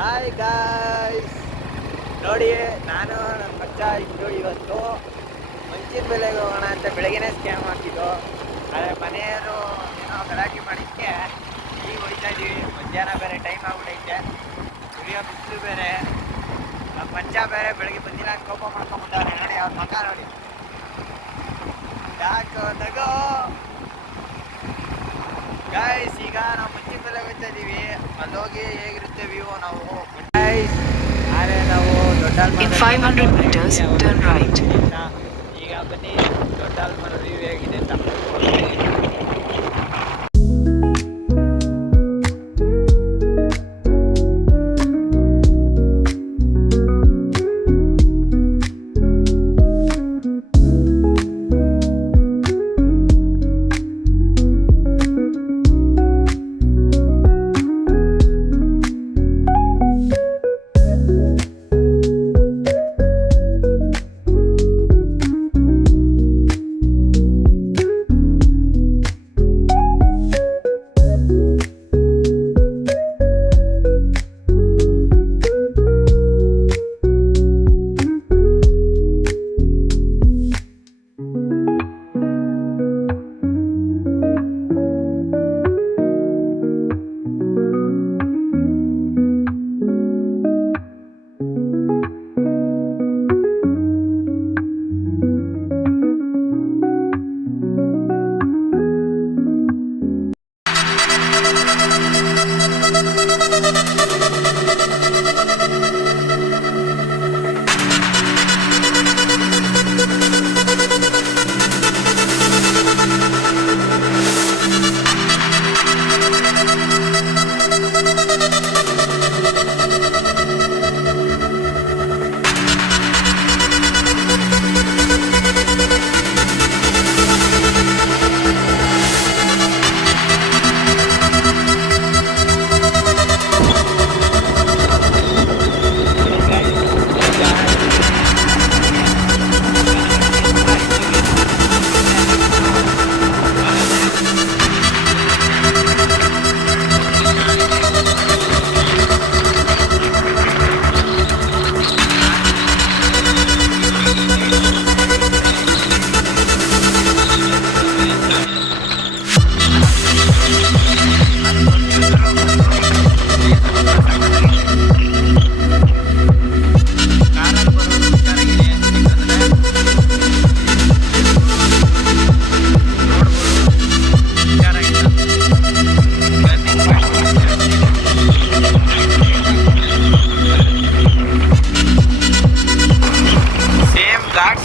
Hi guys, ನೋಡಿ ನಾನು ನನ್ನ ಮಚ್ಚ ಇದ್ದು ಇವತ್ತು ಮಂಚಿನ ಬೆಲೆಗೆ ಹೋಗೋಣ ಅಂತ ಬೆಳಗ್ಗೆನೇ ಸ್ಕ್ಯಾಮ್ ಹಾಕಿದ್ದು. ಆದರೆ ಮನೆಯವರು ಏನೋ ಗಲಾಟೆ ಮಾಡಿದ್ದಕ್ಕೆ ಈಗ ಹೋಗ್ತಾ ಇದ್ದೀವಿ. ಮಧ್ಯಾಹ್ನ ಬೇರೆ ಟೈಮ್ ಆಗ್ಬಿಟ್ಟೈತೆ, ಕುಡಿಯೋ ಬಿಸಿಲು ಬೇರೆ. ನಮ್ಮ ಮಚ್ಚ ಬೇರೆ ಬೆಳಗ್ಗೆ ಬಂದಿಲ್ಲ ಅಂತ ಕೋಪ ಮಾಡ್ಕೊಂಡ್ಬಿಟ್ಟವ್ರೆ. ನೋಡಿ ಅವ್ರ ಮಕ್ಕ ನೋಡಿ, ಯಾಕೋ ನಗೋ ಗಾಯ್ಸ್. ಈಗ ನಾವು ಮಂಚಿನ ಬೆಲೆ ಹೋಗ್ತಾ ಇದ್ದೀವಿ, ಅಲ್ಲೋಗಿ ಹೇಗಿರುತ್ತೆ ವ್ಯೂ ನಾವು ಗಾಯ್ಸ್. ಆದರೆ ನಾವು In 500 meters, turn right. ಈಗ ಬನ್ನಿ ದೊಡ್ಡ ಮರ ವ್ಯೂ ಹೇಗಿದೆ ಅಂತ.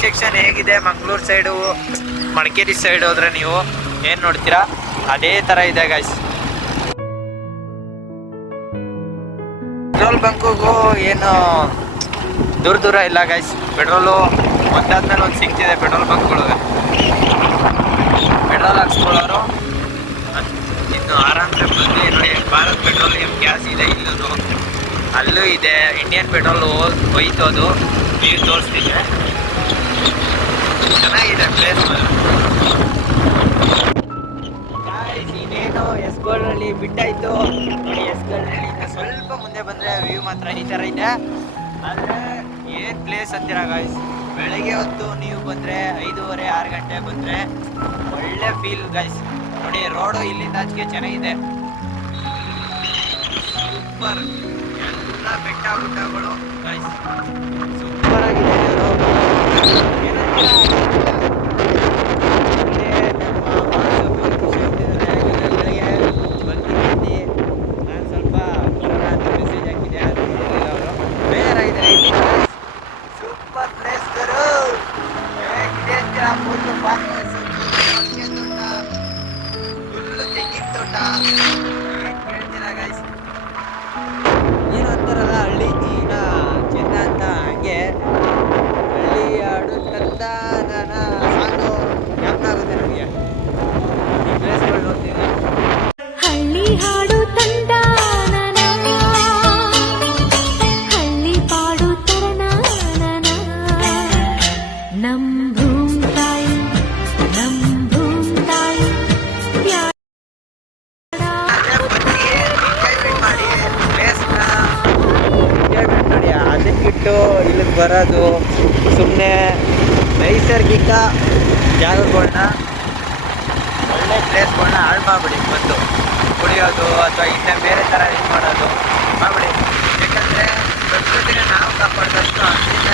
ಸೆಕ್ಷನ್ ಹೇಗಿದೆ ಮಂಗಳೂರು ಸೈಡು, ಮಡಿಕೇರಿ ಸೈಡ್ ಹೋದ್ರೆ ನೀವು ಏನು ನೋಡ್ತೀರಾ ಅದೇ ಥರ ಇದೆ ಗೈಸ್. ಪೆಟ್ರೋಲ್ ಬಂಕ್ಗೂ ಏನು ದೂರ ಇಲ್ಲ ಗೈಸ್. ಪೆಟ್ರೋಲು ಒಂದಾದ್ಮೇಲೆ ಒಂದು ಸಿಗ್ತಿದೆ ಪೆಟ್ರೋಲ್ ಬಂಕ್ಗಳು. ಪೆಟ್ರೋಲ್ ಹಾಕ್ಸ್ಕೊಳ್ಳೋರು ಇನ್ನು ಆರಾಮ್ಸೆ ಬಂದು ನೋಡಿ. ಭಾರತ್ ಪೆಟ್ರೋಲಿಯಂ ಗ್ಯಾಸ್ ಇದೆ, ಇಲ್ಲೂ ಅಲ್ಲೂ ಇದೆ. ಇಂಡಿಯನ್ ಪೆಟ್ರೋಲ್ ಹೋಯ್ತೋದು ನೀವು ತೋರಿಸ್ತಿದ್ದೆ. ಚೆನ್ನಾಗಿದೆ ಪ್ಲೇಸ್. ಇನ್ನೇನು ಎಸ್ಗೋಲ್ನಲ್ಲಿ ಬಿಟ್ಟಾಯ್ತು ನೋಡಿ. ಎಸ್ಗೋಲ್ನಲ್ಲಿಂದ ಸ್ವಲ್ಪ ಮುಂದೆ ಬಂದರೆ ವ್ಯೂ ಮಾತ್ರ ಈ ಥರ ಇದೆ. ಆದರೆ ಏನು ಪ್ಲೇಸ್ ಅಂತೀರ ಗಾಯ್ಸ್. ಬೆಳಗ್ಗೆ ಹೊತ್ತು ನೀವು ಬಂದರೆ 5:30-6 ಗಂಟೆ ಬಂದರೆ ಒಳ್ಳೆ ಫೀಲ್ ಗಾಯ್ಸ್. ನೋಡಿ ರೋಡು ಇಲ್ಲಿಂದ ಆಚೆಗೆ ಚೆನ್ನಾಗಿದೆ, ಸೂಪರ್. ಎಲ್ಲ ಬೆಟ್ಟ ಗುಡ್ಡಗಳು ಗಾಯ್ಸ್, ಸೂಪರ್ ಆಗಿದೆ ರೋಡು. ಸೂಪರ್ ಪ್ಲೇಸ್ ಫುಲ್ ತೆಂಗಿನ ತೋಟ ಹೇಳ್ತೀರಾ ಗೈಸ್. ಏನು ಅಂತಾರಲ್ಲ ಹಳ್ಳಿ ಜೀವನ ಚೆನ್ನ ಅಂತ, ಹಂಗೆ ಹಳ್ಳಿ ಆಡುತ್ತಂತ ನನ್ನ ಸಾಂಗು ಜ್ಞಾಪನಾಗುತ್ತೆ ನನಗೆ ಈ ಪ್ಲೇಸ್ಗಳು ನೋಡ್ತೀನಿ. ಹಳ್ಳಿ ಹಾಡು ತಂದ ಹಳ್ಳಿ ಪಾಡು ತರನ ನಮ್ ಭೂಮ್ ತಾಯಿ ಮಾಡಿ ಪ್ಲೇಸ್ನ ಬಿಟ್ಟು ಇಲ್ಲಿಗೆ ಬರೋದು ಸುಮ್ಮನೆ ನೈಸರ್ಗಿಕ ಜಾಗಗಳನ್ನ ಒಳ್ಳೆ ಪ್ಲೇಸ್ಗಳನ್ನ ಹಾಳು ಮಾಡಿಬಿಡಿ ಬಂದು ಕುಡಿಯೋದು ಅಥವಾ ಇನ್ನೇ ಬೇರೆ ಥರ ಇದು ಮಾಡೋದು ಮಾಡಿಬಿಡಿ. ಯಾಕಂದರೆ ಪ್ರಕೃತಿನ ನಾವು ಕಾಪಾಡಿದಷ್ಟು ಅದರಿಂದ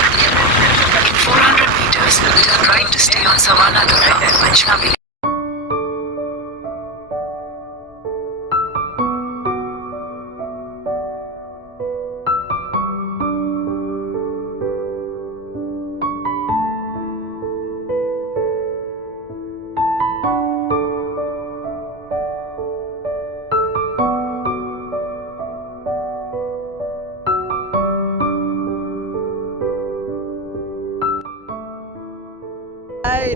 In 400 meters, turn right to stay on Savannah Durga, Vanchnavili.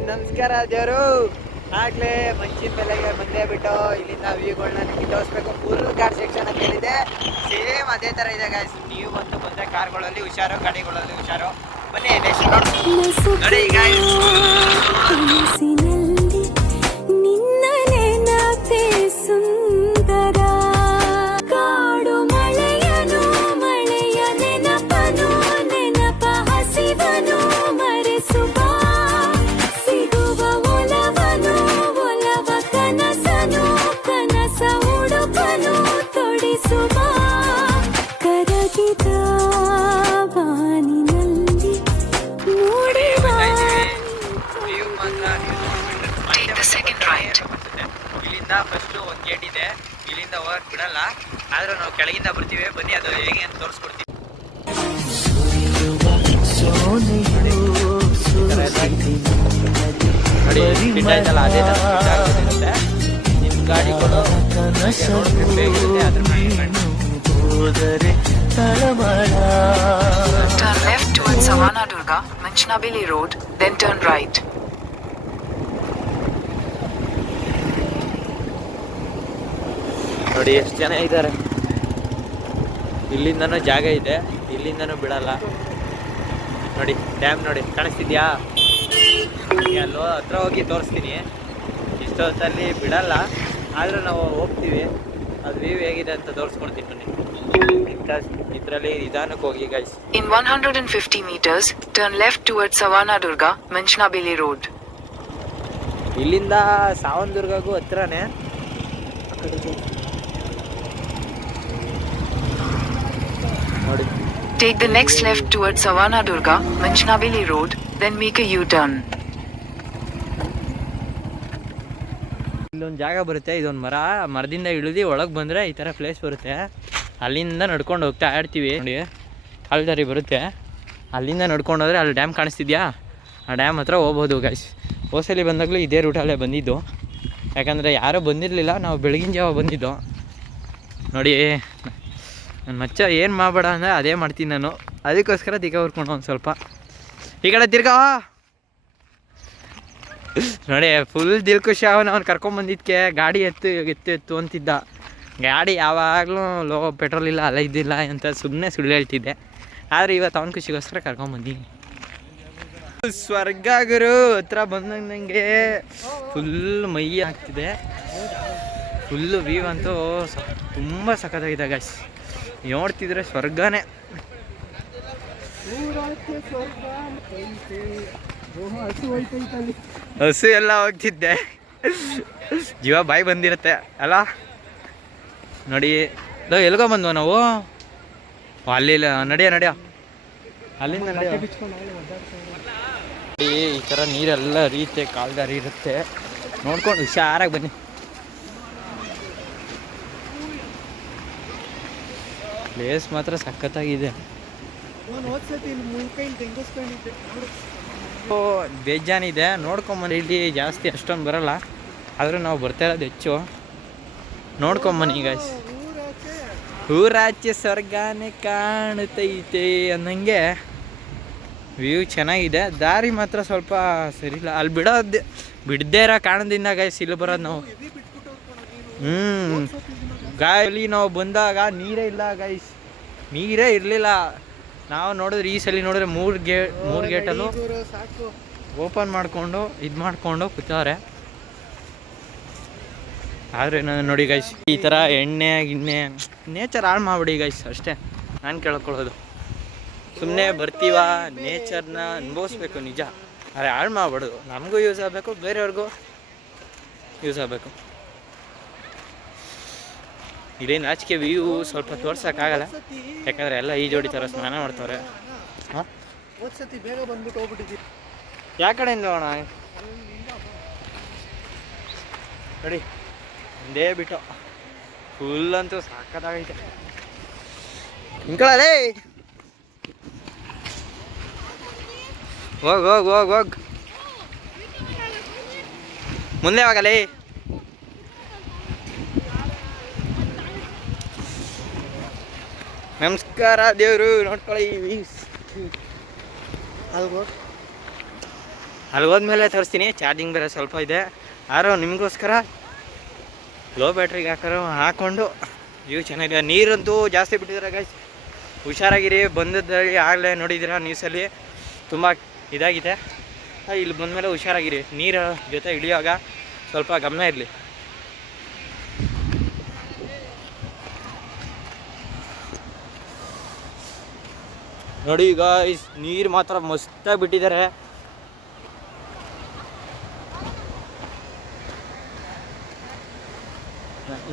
ನಮಸ್ಕಾರ ದೇವರು. ಆಗ್ಲೇ ಮಂಚಿನ ಬೆಲೆಗೆ ಬಂದೇ ಬಿಟ್ಟು ಇಲ್ಲಿಂದ ವ್ಯೂಗಳನ್ನ ನಿಮಗೆ ತೋರಿಸ್ಬೇಕು. ಫುಲ್ ಕಾರ್ ಸೆಕ್ಷನ್ ಅಂತ ಹೇಳಿದೆ, ಸೇಮ್ ಅದೇ ಥರ ಇದೆ ಗಾಯ್ಸ್. ನೀವು ಬಂದರೆ ಕಾರ್ಗಳಲ್ಲಿ ಹುಷಾರು, ಗಾಡಿಗಳಲ್ಲಿ ಹುಷಾರು. ಬನ್ನಿ ನೆಕ್ಸ್ಟ್ ನೋಡಿ ಗಾಯ್ಸ್. ಇಲ್ಲಿಂದ ಫಸ್ಟು ಒಂದು ಗೇಟ್ ಇದೆ, ಇಲ್ಲಿಂದ ಹೋಗಕ್ಕೆ ಬಿಡಲ್ಲ. ಆದರೂ ನಾವು ಕೆಳಗಿಂದ ಬರ್ತೀವಿ, ಬನ್ನಿ ಅದು ಹೇಗೆ ಅಂತ ತೋರಿಸ್ಕೊಡ್ತೀವಿ. ನೋಡಿ ಬಿಟ್ಟಾಯ್ತಲ್ಲ, ಅದೇ ಇರುತ್ತೆ. ನಿಮ್ಮ ಗಾಡಿಗಳು ಬೇಕಿರುತ್ತೆ, ಅದ್ರ Turn left towards Savannah Durga, Vanchnavili Road, then turn right. ನೋಡಿ ಎಷ್ಟು ಜನ ಇದ್ದಾರೆ. ಇಲ್ಲಿಂದನೂ ಜಾಗ ಇದೆ, ಇಲ್ಲಿಂದನೂ ಬಿಡಲ್ಲ. ನೋಡಿ ಡ್ಯಾಮ್ ನೋಡಿ ಕಾಣಿಸ್ತಿದ್ಯಾ? ಅಲ್ಲೋ ಹತ್ರ ಹೋಗಿ ತೋರಿಸ್ತೀನಿ. ಇಷ್ಟೊತ್ತಲ್ಲಿ ಬಿಡಲ್ಲ, ಆದರೂ ನಾವು ಹೋಗ್ತೀವಿ. ಅದು ವ್ಯೂ ಹೇಗಿದೆ ಅಂತ ತೋರಿಸ್ಕೊಡ್ತೀನಿ ಬನ್ನಿ. ಇದರಲ್ಲಿ ನಿಧಾನಕ್ಕೆ ಹೋಗಿ guys. In 150 meters, turn left towards Savannah Durga, Vanchnavili Road. ಇಲ್ಲಿಂದ ಸಾವನದುರ್ಗಗೂ ಹತ್ರನೇ. ನೋಡಿ Take the next left towards Savannah Durga, Vanchnavili Road, then make a U-turn. ಇಲ್ಲೊಂದು ಜಾಗ ಬರುತ್ತೆ, ಇದೊಂದು ಮರದಿಂದ ಇಳಿದು ಒಳಗೆ ಬಂದರೆ ಈ ಥರ ಪ್ಲೇಸ್ ಬರುತ್ತೆ. ಅಲ್ಲಿಂದ ನಡ್ಕೊಂಡು ಹೋಗ್ತಾ ಇರ್ತೀವಿ. ನೋಡಿ ಅಲ್ಲಿ ದಾರಿ ಬರುತ್ತೆ, ಅಲ್ಲಿಂದ ನಡ್ಕೊಂಡು ಹೋದರೆ ಅಲ್ಲಿ ಡ್ಯಾಮ್ ಕಾಣಿಸ್ತಿದ್ಯಾ? ಆ ಡ್ಯಾಮ್ ಹತ್ರ ಹೋಗ್ಬೋದು ಗೈಸ್. ಹೋಸಲಿ ಬಂದಾಗಲೂ ಇದೇ ರೂಟಲ್ಲೇ ಬಂದಿದ್ದು, ಯಾಕಂದರೆ ಯಾರೂ ಬಂದಿರಲಿಲ್ಲ, ನಾವು ಬೆಳಗಿನ ಜಾವ ಬಂದಿದ್ದು. ನೋಡಿ ನನ್ನ ಮಚ್ಚ ಏನು ಮಾಡಬೇಡ ಅಂದರೆ ಅದೇ ಮಾಡ್ತೀನಿ ನಾನು, ಅದಕ್ಕೋಸ್ಕರ ದಿಗ ಹುರ್ಕೊಂಡು ಒಂದು ಸ್ವಲ್ಪ ಈ ಕಡೆ ತಿರ್ಗಾ. ನೋಡಿ ಫುಲ್ ದಿಲ್ಖುಷ್ ಅವನು ಕರ್ಕೊಂಬಂದಿದ್ದಕ್ಕೆ ಗಾಡಿ ಎತ್ತು ಅಂತಿದ್ದ. ಗಾಡಿ ಯಾವಾಗಲೂ ಲೋ ಪೆಟ್ರೋಲ್ ಇಲ್ಲ, ಅಲ್ಲ ಇದ್ದಿಲ್ಲ ಅಂತ ಸುಮ್ಮನೆ ಸುಳ್ಳು ಹೇಳ್ತಿದ್ದೆ. ಆದರೆ ಇವತ್ತು ಅವನ ಖುಷಿಗೋಸ್ಕರ ಕರ್ಕೊಂಬಂದಿ. ಸ್ವರ್ಗ ಗುರು ಹತ್ರ ಬಂದಂಗೆ ನನಗೆ ಫುಲ್ ಮೈ ಆಗ್ತಿದೆ. ಫುಲ್ಲು ವ್ಯೂ ಅಂತೂ ತುಂಬ ಸಖತ್ತಾಗಿದೆ ಗಾಯ್ಸ್. ನೋಡ್ತಿದ್ರೆ ಸ್ವರ್ಗನೇ. ಹಸು ಎಲ್ಲ ಹೋಗ್ತಿದ್ದೆ, ಜೀವ ಬಾಯಿ ಬಂದಿರುತ್ತೆ ಅಲ್ಲ. ನೋಡಿ ಎಲ್ಗೋ ಬಂದ್ವ ನಾವು, ಅಲ್ಲಿ ನಡಿಯ ಅಲ್ಲಿಂದ ನೋಡಿ ಈ ಥರ ನೀರೆಲ್ಲ ಹರಿಯುತ್ತೆ, ಕಾಲ್ದಾರಿ ಇರುತ್ತೆ, ನೋಡ್ಕೊಂಡು ಹುಷಾರಾಗಿ ಬನ್ನಿ. ಪ್ಲೇಸ್ ಮಾತ್ರ ಸಖತ್ತಾಗಿದೆ. ಬೇಜಾನಿದೆ, ನೋಡ್ಕೊಂಬನ್ನಿ. ಇಲ್ಲಿ ಜಾಸ್ತಿ ಅಷ್ಟೊಂದು ಬರಲ್ಲ, ಆದರೂ ನಾವು ಬರ್ತಾ ಇರೋದು ಹೆಚ್ಚು. ನೋಡ್ಕೊಂಬನ್ನಿ ಗಾಯ್ಸ್. ಊರಾಚೆ ಸ್ವರ್ಗನೇ ಕಾಣುತ್ತೈತೆ ಅನ್ನಂಗೆ ವ್ಯೂ ಚೆನ್ನಾಗಿದೆ. ದಾರಿ ಮಾತ್ರ ಸ್ವಲ್ಪ ಸರಿಯಿಲ್ಲ, ಅಲ್ಲಿ ಬಿಡದೇ ಇರೋ ಕಾರಣದಿಂದ ಗಾಯ್ಸ್ ಇಲ್ಲಿ ಬರೋದು ನಾವು. ಗಾಯಲ್ಲಿ ನಾವು ಬಂದಾಗ ನೀರೇ ಇಲ್ಲ ಗಾಯ್ಸ್, ನೀರೇ ಇರಲಿಲ್ಲ. ನಾವು ನೋಡಿದ್ರೆ ಈ ಸಲ ನೋಡಿದ್ರೆ ಮೂರು ಗೇಟಲ್ಲೂ ಓಪನ್ ಮಾಡಿಕೊಂಡು ಇದು ಮಾಡಿಕೊಂಡು ಕೂತವ್ರೆ. ಆದರೆ ನಾನು ನೋಡಿ ಗೈಸ್, ಈ ಥರ ಎಣ್ಣೆ ಗಿಣ್ಣೆ ನೇಚರ್ ಹಾಳು ಮಾಡಿಬಿಡಿ ಗೈಸ್, ಅಷ್ಟೇ ನಾನು ಕೇಳ್ಕೊಳ್ಳೋದು. ಸುಮ್ಮನೆ ಬರ್ತೀವ, ನೇಚರ್ನ ಅನುಭವಿಸ್ಬೇಕು ನಿಜ, ಆದರೆ ಹಾಳು ಮಾಡ್ಬಾರ್ದು. ನಮಗೂ ಯೂಸ್ ಆಗಬೇಕು, ಬೇರೆಯವ್ರಿಗೂ ಯೂಸ್ ಆಗಬೇಕು. ಇದೇನು ಆಚೆಗೆ ವ್ಯೂ ಸ್ವಲ್ಪ ತೋರ್ಸೋಕ್ಕಾಗಲ್ಲ, ಯಾಕಂದರೆ ಎಲ್ಲ ಈ ಜೋಡಿ ಥರ ಸ್ನಾನ ಮಾಡ್ತಾರೆ. ಹಾಂ, ಒಂದ್ಸತಿ ಬೇಗ ಬಂದ್ಬಿಟ್ಟು ಹೋಗ್ಬಿಟ್ಟಿದ್ದೀವಿ. ಯಾವ ಕಡೆಯಿಂದ ಹೋಗೋಣ ನೋಡಿ, ಒಂದೇ ಬಿಟ್ಟು ಫುಲ್ ಅಂತೂ ಸಾಕತ್ತಾಗೈತೆ. ಹಿಂಗಳೇ ಹೋಗ್ ಹೋಗ್ ಹೋಗ್ ಹೋಗ್ ಮುಂದೆ ಹೋಗಲೇ. ನಮಸ್ಕಾರ ದೇವರು, ನೋಡ್ಕೊಳ್ಳಿ. ಅಲ್ಲಿ ಹೋದ್ಮೇಲೆ ತೋರಿಸ್ತೀನಿ. ಚಾರ್ಜಿಂಗ್ ಬೇರೆ ಸ್ವಲ್ಪ ಇದೆ, ಯಾರೋ ನಿಮಗೋಸ್ಕರ ಲೋ ಬ್ಯಾಟ್ರಿಗೆ ಹಾಕೊಂಡು ವ್ಯೂ ಚೆನ್ನಾಗಿದೆ. ನೀರಂತೂ ಜಾಸ್ತಿ ಬಿಟ್ಟಿದ್ದಾರೆ ಗೈಸ್, ಹುಷಾರಾಗಿರಿ. ಬಂದದ್ದಲ್ಲಿ ಆಗಲೇ ನೋಡಿದ್ದೀರಾ ನ್ಯೂಸಲ್ಲಿ ತುಂಬ ಇದಾಗಿದೆ. ಇಲ್ಲಿ ಬಂದಮೇಲೆ ಹುಷಾರಾಗಿರಿ, ನೀರ ಜೊತೆ ಇಳಿಯುವಾಗ ಸ್ವಲ್ಪ ಗಮನ ಇರಲಿ. ನೋಡಿ ಈಗ ನೀರು ಮಾತ್ರ ಮಸ್ತಾಗಿ ಬಿಟ್ಟಿದ್ದಾರೆ.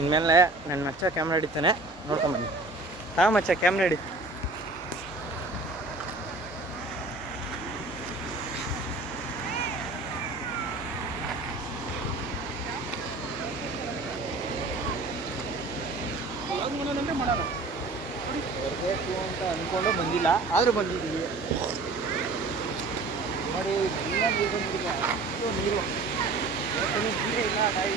ಇನ್ಮೇಲೆ ನನ್ನ ಮಚ್ಚ ಕ್ಯಾಮ್ರಾ ಹಿಡಿತಾನೆ, ನೋಡ್ಕೊಂಬನ್ನಿ. ಹಾಂ ಮಚ್ಚ, ಕ್ಯಾಮ್ರಾ ಹಿಡಿ. ಬರಬೇಕು ಅಂತ ಅಂದ್ಕೊಂಡು ಬಂದಿಲ್ಲ, ಆದರೂ ಬಂದಿದ್ದೀವಿ. ನೋಡಿ ಎಲ್ಲ ನೀರು ಬಂದಿಲ್ಲ, ಅಷ್ಟು ನೀರು ಇಲ್ಲ ಗಾಯಿ.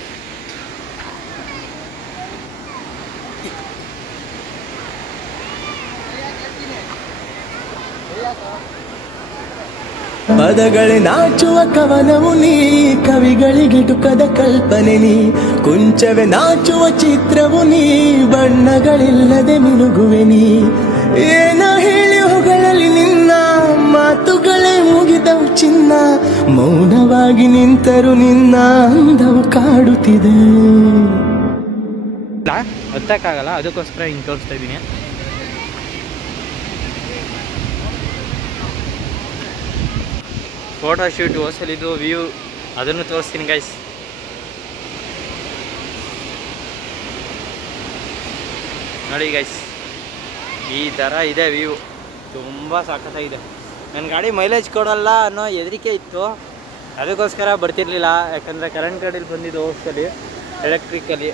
ಪದಗಳೇ ನಾಚುವ ಕವನವು ನೀ, ಕವಿಗಳಿಗಿಟುಕದ ಕಲ್ಪನೆ ನೀ, ಕುಂಚವೇ ನಾಚುವ ಚಿತ್ರವು ನೀ, ಬಣ್ಣಗಳಿಲ್ಲದೆ ಮಿನುಗುವೆ ನೀ. ಏನ ಹೇಳಿ ಹೊಗಳಲ್ಲಿ ನಿನ್ನ ಮಾತುಗಳೇ ಮುಗಿದವು ಚಿನ್ನ, ಮೌನವಾಗಿ ನಿಂತರು ನಿನ್ನ ಅಂದವು ಕಾಡುತ್ತಿದೆ. ಹೊತ್ತಕ್ಕಾಗಲ್ಲ, ಅದಕ್ಕೋಸ್ಕರ ಹಿಂಗೆ ತೋರಿಸ್ತಾ ಇದ್ದೀನಿ. ಫೋಟೋ ಶೂಟ್ ಹೊಸಲಿದ್ದು ವ್ಯೂ, ಅದನ್ನು ತೋರಿಸ್ತೀನಿ ಗೈಸ್. ನೋಡಿ ಗೈಸ್, ಈ ಥರ ಇದೆ ವ್ಯೂ, ತುಂಬ ಸಖತ್ತಾಗಿದೆ. ನನ್ನ ಗಾಡಿ ಮೈಲೇಜ್ ಕೊಡಲ್ಲ ಅನ್ನೋ ಹೆದರಿಕೆ ಇತ್ತು, ಅದಕ್ಕೋಸ್ಕರ ಬರ್ತಿರ್ಲಿಲ್ಲ. ಯಾಕಂದರೆ ಕರೆಂಟ್ ಗಾಡೀಲಿ ಬಂದಿದ್ದು ಹೋಗ್ಸಲಿ ಎಲೆಕ್ಟ್ರಿಕಲ್ಲಿ,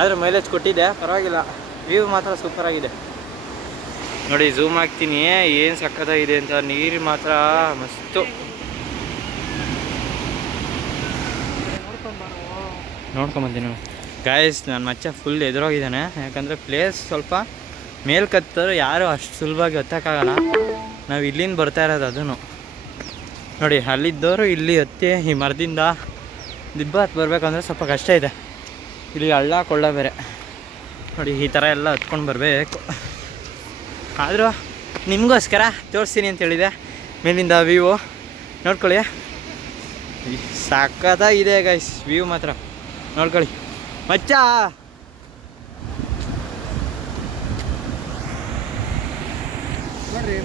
ಆದರೆ ಮೈಲೇಜ್ ಕೊಟ್ಟಿದ್ದೆ, ಪರವಾಗಿಲ್ಲ. ವ್ಯೂ ಮಾತ್ರ ಸೂಪರಾಗಿದೆ. ನೋಡಿ ಝೂಮ್ ಹಾಕ್ತೀನಿ, ಏನು ಸಖತ್ತಾಗಿದೆ ಅಂತ. ನೀರು ಮಾತ್ರ ಮಸ್ತು. ನೋಡ್ಕೊಂಬಂತೀನಿ ಗಾಯ್ಸ್. ನನ್ನ ಮಚ್ಚ ಫುಲ್ ಎದುರೋಗಿದ್ದಾನೆ, ಯಾಕಂದರೆ ಪ್ಲೇಸ್ ಸ್ವಲ್ಪ ಮೇಲ್ಕತ್ತರು ಯಾರು ಅಷ್ಟು ಸುಲಭವಾಗಿ ಹತ್ತಕ್ಕಾಗಲ್ಲ. ನಾವು ಇಲ್ಲಿಂದ ಬರ್ತಾ ಇರೋದು, ಅದನ್ನು ನೋಡಿ. ಅಲ್ಲಿದ್ದವರು ಇಲ್ಲಿ ಹತ್ತಿ ಈ ಮರದಿಂದ ದಿಬ್ಬ ಹತ್ತು ಬರಬೇಕಂದ್ರೆ ಸ್ವಲ್ಪ ಕಷ್ಟ ಇದೆ. ಇಲ್ಲಿ ಹಳ್ಳ ಕೊಳ್ಳ ಬೇರೆ ನೋಡಿ, ಈ ಥರ ಎಲ್ಲ ಹತ್ಕೊಂಡು ಬರಬೇಕು. ಆದರೂ ನಿಮಗೋಸ್ಕರ ತೋರಿಸ್ತೀನಿ ಅಂತ ಹೇಳಿದೆ. ಮೇಲಿಂದ ವ್ಯೂ ನೋಡ್ಕೊಳ್ಳಿ, ಸಖತ್ತಾಗಿದೆ ಗೈಸ್. ವ್ಯೂ ಮಾತ್ರ ನೋಡ್ಕೊಳ್ಳಿ ಮಚ್ಚ.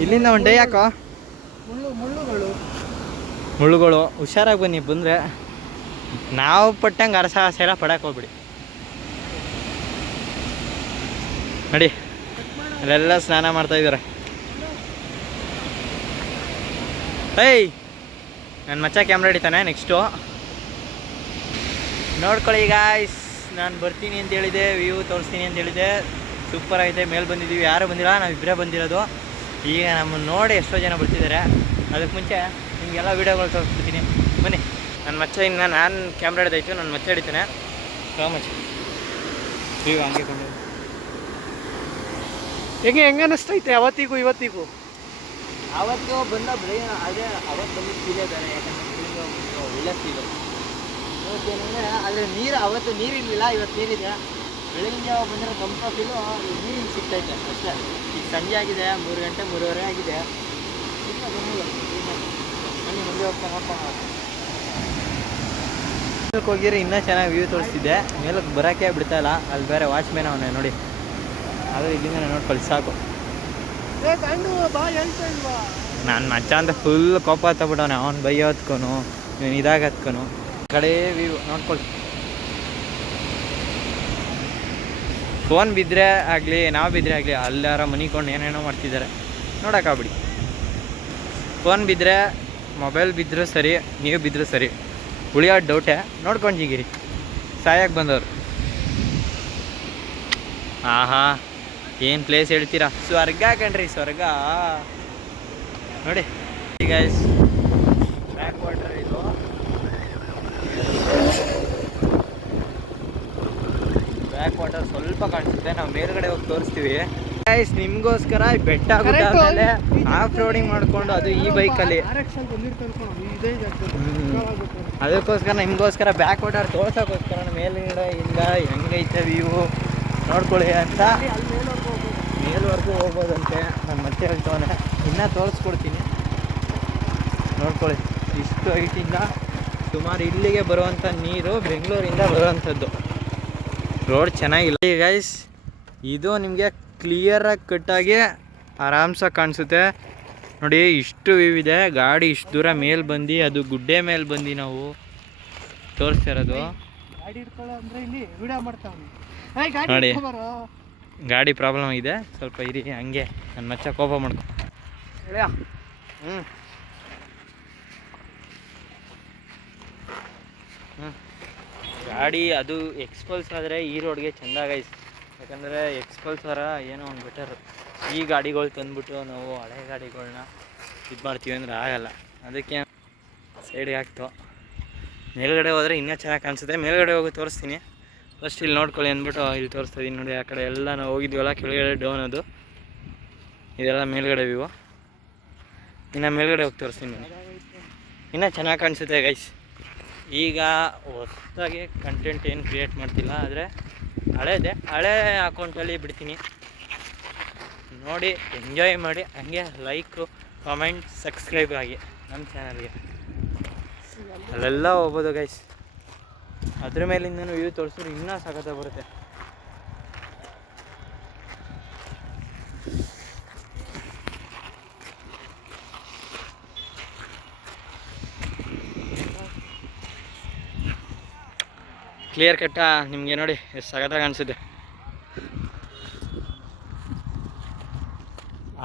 ಇಲ್ಲಿಂದ ಒಂದು ಡೇ ಯಾಕೋ ಮುಳ್ಳುಗಳು. ಹುಷಾರಾಗಿ ಬನ್ನಿ, ಬಂದರೆ ನಾವು ಪಟ್ಟಂಗೆ ಅರಸಾಹಸ ಎಲ್ಲ ಪಡಕ್ಕೆ ಹೋಗ್ಬಿಡಿ. ನೋಡಿ ಅಲ್ಲೆಲ್ಲ ಸ್ನಾನ ಮಾಡ್ತಾಯಿದ್ದಾರೆ. ಏಯ್, ನನ್ನ ಮಚ್ಚ ಕ್ಯಾಮ್ರಾ ಹಿಡಿತಾನೆ. ನೆಕ್ಸ್ಟು ನೋಡ್ಕೊಳ್ಳಿ ಗಾಯ್ಸ್, ನಾನು ಬರ್ತೀನಿ ಅಂತ ಹೇಳಿದೆ, ವ್ಯೂ ತೋರಿಸ್ತೀನಿ ಅಂತ ಹೇಳಿದೆ. ಸೂಪರ್ ಆಗಿದೆ. ಮೇಲೆ ಬಂದಿದ್ದೀವಿ, ಯಾರೂ ಬಂದಿಲ್ಲ, ನಾವು ಇಬ್ಬರೇ ಬಂದಿರೋದು. ಈಗ ನಮ್ಮನ್ನು ನೋಡಿ ಎಷ್ಟೋ ಜನ ಬರ್ತಿದ್ದಾರೆ. ಅದಕ್ಕೆ ಮುಂಚೆ ನಿಮಗೆಲ್ಲ ವೀಡಿಯೋಗಳು ತೋರಿಸ್ಬಿಡ್ತೀನಿ ಬನ್ನಿ. ನನ್ನ ಮಚ್ಚ ಇನ್ನು ನಾನು ಕ್ಯಾಮ್ರಾ ಹಿಡಿದಾಯ್ತು, ನನ್ನ ಮಚ್ಚ ಹಿಡಿತಾನೆ. ಮಚ್ಚ ವ್ಯೂ ಹಂಗೆ ಕೊಂಡು ಹೆಂಗೆ ಅನ್ನಿಸ್ತೈತೆ ಅವತ್ತಿಗೂ ಇವತ್ತಿಗೂ? ಅವತ್ತು ಬಂದ ಬ್ರೈನ್ ಅದೇ ಅವತ್ತು ಬಂದಿದ್ದು ಫೀಲ್ ಇದ್ದಾನೆ, ಯಾಕಂದರೆ ಒಳ್ಳೆ ಫೀಲು. ಇವತ್ತೇನೆಂದರೆ ಆದರೆ ನೀರು ಅವತ್ತು ನೀರಿರಲಿಲ್ಲ, ಇವತ್ತು ನೀರಿದೆ. ಬೆಳಗಿನ ಜಾವ ಬಂದರೆ ತಂಪ ಫೀಲು ನೀರಿಗೆ ಸಿಗ್ತೈತೆ ಅಷ್ಟೇ. ಈಗ ಸಂಜೆ ಆಗಿದೆ, 3 ಗಂಟೆ 3:30 ಆಗಿದೆ. ಇಲ್ಲ ಬನ್ನಿ ಮುಂದೆ ಹೋಗ್ತಾ ನೋಡ್ಕೊಂಡು ಮೇಲಕ್ಕೆ ಹೋಗಿದ್ರೆ ಇನ್ನೂ ಚೆನ್ನಾಗಿ ವ್ಯೂ ತೋರಿಸ್ತಿದ್ದೆ. ಮೇಲಕ್ಕೆ ಬರೋಕ್ಕೆ ಬಿಡ್ತಾಯಿಲ್ಲ, ಅಲ್ಲಿ ಬೇರೆ ವಾಚ್ಮ್ಯಾನ್ ಅವನೇ ನೋಡಿ. ಅದು ಇಲ್ಲಿಂದ ನೋಡ್ಕೊಳ್ಳಿ ಸಾಕು. ಏ ಗಂಡು ಬಾ ಹೇಳ್ತಾ ಇಲ್ವಾ? ನಾನು ಮಚ್ಚ ಅಂತ ಫುಲ್ ಕೋಪ ತಗೊಬಿಟ್ಟವನೆ, ಅವ್ನು ಬೈಯೋದ್ಕೊನು ನೀನು ಇದಾಗತ್ಕೊನು. ಕಡೆ ವ್ಯೂ ನೋಡ್ಕೊಳ್ಳಿ. ಫೋನ್ ಬಿದ್ದರೆ ಆಗಲಿ ನಾವು ಬಿದ್ದರೆ ಆಗಲಿ ಅಲ್ಲಾರ ಮನಿಕೊಂಡು ಏನೇನೋ ಮಾಡ್ತಿದ್ದಾರೆ ನೋಡೋಕ್ಕಾಗ್ಬಿಡಿ. ಫೋನ್ ಬಿದ್ದರೆ ಮೊಬೈಲ್ ಬಿದ್ದರೂ ಸರಿ, ನೀವು ಬಿದ್ದರೂ ಸರಿ, ಉಳಿಯೋದು ಡೌಟೇ. ನೋಡ್ಕೊಂಡು ಜಿಗಿರಿ ಸಾಯಕ್ಕೆ ಬಂದವರು. ಆಹಾ ಏನು ಪ್ಲೇಸ್ ಹೇಳ್ತೀರಾ, ಸ್ವರ್ಗ ಕಣ್ರಿ ಸ್ವರ್ಗ. ನೋಡಿ ಗೈಸ್, ಬ್ಯಾಕ್ ವಾಟರ್ ಇದು. ಬ್ಯಾಕ್ ವಾಟರ್ ಸ್ವಲ್ಪ ಕಾಣಿಸುತ್ತೆ, ನಾವು ಮೇಲ್ಗಡೆ ಹೋಗಿ ತೋರಿಸ್ತೀವಿ ಗೈಸ್ ನಿಮಗೋಸ್ಕರ. ಬೆಟ್ಟ ಗುಡ್ಡ ಮೇಲೆ ಆಫ್ ರೋಡಿಂಗ್ ಮಾಡಿಕೊಂಡು ಅದು ಈ ಬೈಕಲ್ಲಿ, ಅದಕ್ಕೋಸ್ಕರ ನಿಮಗೋಸ್ಕರ ಬ್ಯಾಕ್ ವಾಟರ್ ತೋರ್ಸೋಕ್ಕೋಸ್ಕರ ಮೇಲ್ಗಡೆ ಇಂದ ಹೆಂಗೈತೆ ವ್ಯೂ ನೋಡ್ಕೊಳ್ಳಿ ಅಂತ ಮೇಲ್ವರೆಗೂ ಹೋಗ್ಬೋದಂತೆ. ನಾನು ಮತ್ತೆ ಹೇಳ್ತವನೆ, ಇನ್ನೂ ತೋರಿಸ್ಕೊಡ್ತೀನಿ ನೋಡ್ಕೊಳ್ಳಿ. ಇಷ್ಟು ಹೈಟಿಂದ ಸುಮಾರು ಇಲ್ಲಿಗೆ ಬರುವಂಥ ನೀರು ಬೆಂಗಳೂರಿಂದ ಬರುವಂಥದ್ದು. ರೋಡ್ ಚೆನ್ನಾಗಿಲ್ಲ ಗೈಸ್. ಇದು ನಿಮಗೆ ಕ್ಲಿಯರಾಗಿ ಕಟ್ಟಾಗಿ ಆರಾಮ್ಸಾಗಿ ಕಾಣಿಸುತ್ತೆ ನೋಡಿ. ಇಷ್ಟು ವ್ಯೂ ಇದೆ. ಗಾಡಿ ಇಷ್ಟು ದೂರ ಮೇಲೆ ಬಂದು ಅದು ಗುಡ್ಡೆ ಮೇಲೆ ಬಂದು ನಾವು ತೋರಿಸ್ತಾ ಇರೋದು ನೋಡಿ. ಗಾಡಿ ಪ್ರಾಬ್ಲಮ್ ಇದೆ, ಸ್ವಲ್ಪ ಇರಿ ಹಂಗೆ. ನನ್ನ ಮಚ್ಚ ಕೋಪ ಮಾಡ್ಕೊ. ಗಾಡಿ ಅದು ಎಕ್ಸ್ಪಲ್ಸ್ ಆದರೆ ಈ ರೋಡ್ಗೆ ಚೆಂದ ಗೈಸ್. ಯಾಕಂದರೆ ಎಕ್ಸ್ಪಲ್ಸರ ಏನೋ ಒಂದು ಬೆಟರ್. ಈ ಗಾಡಿಗಳು ತಂದುಬಿಟ್ಟು ನಾವು ಹಳೆ ಗಾಡಿಗಳನ್ನ ಇದು ಮಾಡ್ತೀವಿ ಅಂದರೆ ಆಗಲ್ಲ. ಅದಕ್ಕೆ ಸೈಡ್ಗೆ ಹಾಕ್ತು. ಮೇಲ್ಗಡೆ ಹೋದರೆ ಇನ್ನೂ ಚೆನ್ನಾಗಿ ಕಾಣಿಸುತ್ತೆ. ಮೇಲ್ಗಡೆ ಹೋಗಿ ತೋರಿಸ್ತೀನಿ. ಫಸ್ಟ್ ಇಲ್ಲಿ ನೋಡ್ಕೊಳ್ಳಿ ಅಂದ್ಬಿಟ್ಟು ಇಲ್ಲಿ ತೋರಿಸ್ತಾ ಇದೀನಿ ನೋಡಿ. ಆ ಕಡೆ ಎಲ್ಲ ನಾವು ಹೋಗಿದ್ವಲ್ಲ, ಕೆಳಗಡೆ ಡೌನ್ ಅದು, ಇದೆಲ್ಲ ಮೇಲ್ಗಡೆ ವ್ಯೂ. ಇನ್ನು ಮೇಲ್ಗಡೆ ಹೋಗಿ ತೋರಿಸ್ತೀನಿ ನೋಡಿ. ಇನ್ನೂ ಚೆನ್ನಾಗಿ ಕಾಣಿಸುತ್ತೆ ಗೈಸ್. ಈಗ ಹೊಸದಾಗಿ ಕಂಟೆಂಟ್ ಏನು ಕ್ರಿಯೇಟ್ ಮಾಡ್ತಿಲ್ಲ, ಆದರೆ ಹಳೆ ಅಕೌಂಟಲ್ಲಿ ಬಿಡ್ತೀನಿ ನೋಡಿ. ಎಂಜಾಯ್ ಮಾಡಿ. ಹಂಗೆ ಲೈಕು, ಕಾಮೆಂಟ್, ಸಬ್ಸ್ಕ್ರೈಬ್ ಆಗಿ ನಮ್ಮ ಚಾನಲ್ಗೆ. ಅಲ್ಲೆಲ್ಲ ಹೋಗ್ಬೋದು ಗೈಸ್. ಅದ್ರ ಮೇಲಿಂದನೂ ವ್ಯೂ ತೋರಿಸಿದ್ರೆ ಇನ್ನೂ ಸಖತ್ತಾಗಿ ಬರುತ್ತೆ. ಕ್ಲಿಯರ್ ಕಟ್ಟ ನಿಮಗೆ ನೋಡಿ ಎಷ್ಟು ಸಖತ್ತಾಗಿ ಅನಿಸುತ್ತೆ.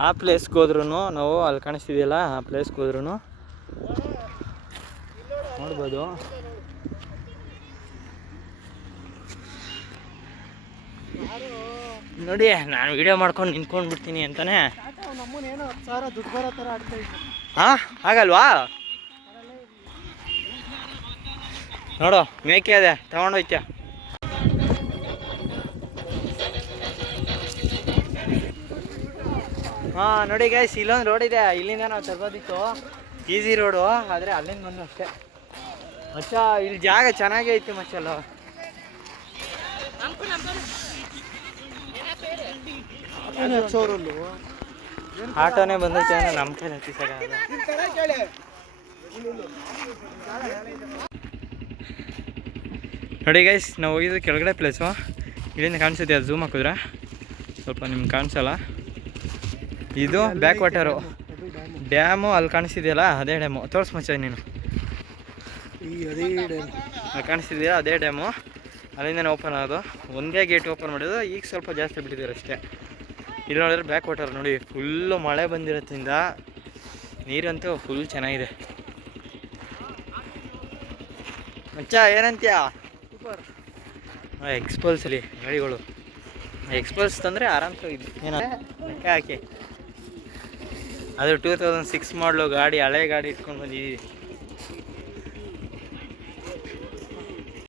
ಆ ಪ್ಲೇಸ್ಗೆ ಹೋದ್ರೂ ನಾವು ಅಲ್ಲಿ ಕಾಣಿಸ್ತಿದೆಯಲ್ಲ, ಆ ಪ್ಲೇಸ್ಗೆ ಹೋದ್ರೂ ನೋಡ್ಬೋದು. ನೋಡಿ ನಾನು ವಿಡಿಯೋ ಮಾಡ್ಕೊಂಡು ನಿಂತ್ಕೊಂಡು ಬಿಡ್ತೀನಿ ಅಂತಾನೆ. ಹಾಂ ಆಗಲ್ವಾ? ನೋಡು ಮೇಕೆ ಅದೇ ತಗೊಂಡೋಯ್ತ. ಹಾಂ ನೋಡಿ ಗೈಸ್, ಇಲ್ಲೊಂದು ರೋಡ್ ಇದೆ. ಇಲ್ಲಿಂದ ನಾವು ತಗೋದಿತ್ತು ಈಸಿ ರೋಡು, ಆದರೆ ಅಲ್ಲಿಂದ ಬಂದು ಅಷ್ಟೇ ಮಚ್ಚ. ಇಲ್ಲಿ ಜಾಗ ಚೆನ್ನಾಗೇ ಐತಿ ಮಚ್ಚಲ್ಲ. ಆಟೋನೇ ಬಂದೈತೆ ಅಂದ್ರೆ ನಮ್ಮ ಕೈಲಿ ಹತ್ತಿಸಕ್ಕಾಗಲ್ಲ. ನೋಡಿ ಗೈಸ್, ನಾವು ಹೋಗಿದ್ದು ಕೆಳಗಡೆ ಪ್ಲೇಸು. ಇಲ್ಲಿಂದ ಕಾಣಿಸುತ್ತೆ, ಅದು ಝೂಮ್ ಹಾಕಿದ್ರೆ ಸ್ವಲ್ಪ ನಿಮ್ಗೆ ಕಾಣಿಸಲ್ಲ. ಇದು ಬ್ಯಾಕ್ ವಾಟರು ಡ್ಯಾಮು. ಅಲ್ಲಿ ಕಾಣಿಸ್ತಿದೆಯಲ್ಲ ಅದೇ ಡ್ಯಾಮು. ತೋರಿಸ್ ಮಚ್ಚ ನೀನು. ಕಾಣಿಸ್ತಿದೆಯಾ ಅದೇ ಡ್ಯಾಮು. ಅಲ್ಲಿಂದ ಓಪನ್ ಆಗೋದು. ಒಂದೇ ಗೇಟ್ ಓಪನ್ ಮಾಡೋದು. ಈಗ ಸ್ವಲ್ಪ ಜಾಸ್ತಿ ಬಿಟ್ಟಿದ್ದಾರೆ ಅಷ್ಟೇ. ಇಲ್ಲಿ ನೋಡಿದ್ರೆ ಬ್ಯಾಕ್ ವಾಟರ್ ನೋಡಿ, ಫುಲ್ಲು ಮಳೆ ಬಂದಿರೋದ್ರಿಂದ ನೀರಂತೂ ಫುಲ್ ಚೆನ್ನಾಗಿದೆ ಮಚ್ಚ. ಏನಂತೀಯ? ಸೂಪರ್. ಎಕ್ಸ್ಪಲ್ಸಲ್ಲಿ ಗಾಡಿಗಳು ಎಕ್ಸ್ಪಲ್ಸ್ ತಂದರೆ ಆರಾಮ್ಸೆ ಇದು ಏನ ಲೆಕ್ಕ ಹಾಕಿ. ಅದು 2006 ಮಾಡಲು ಗಾಡಿ, ಹಳೆ ಗಾಡಿ ಇಟ್ಕೊಂಡು ಬಂದಿದ್ದೀವಿ.